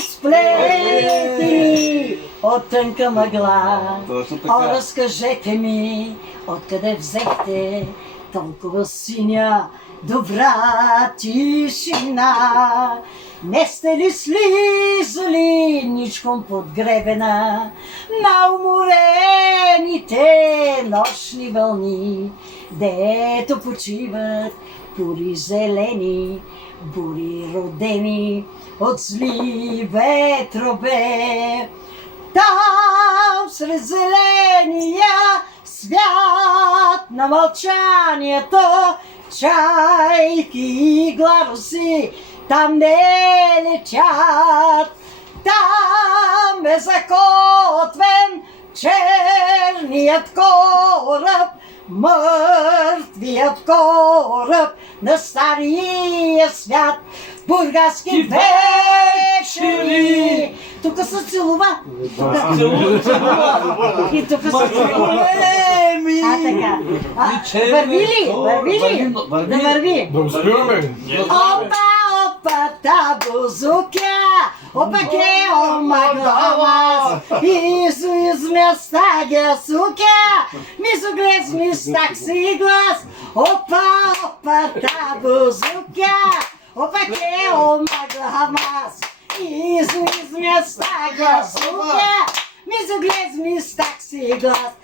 Сплетени от тънка мъгла. О, разкажете ми, откъде взехте толкова синя, добра тишина? Не сте ли слизали ничком под гребена на уморените нощни вълни, дето почиват бури зелени, бури родени от зли ветрове? Там сред зеления свят на мълчанието, чайки и гладоси там не летят. Там е закотвен черният кораб, мъртвият кораб на стария свят. Бургаски вечери. Тук се целува. И тук се целува. Така. Върви ли? Върви ли? Да върви. Да успяваме. Опа, опа, табузука. Опа, ке, ома, глава. Изу, изместа, гасука. Мизу, глез, мистак си глас. Опа, опа, табузука. Опа, ке, ома, глава. Изу, изместа, гасука. Мизу, глез, мистак си глас.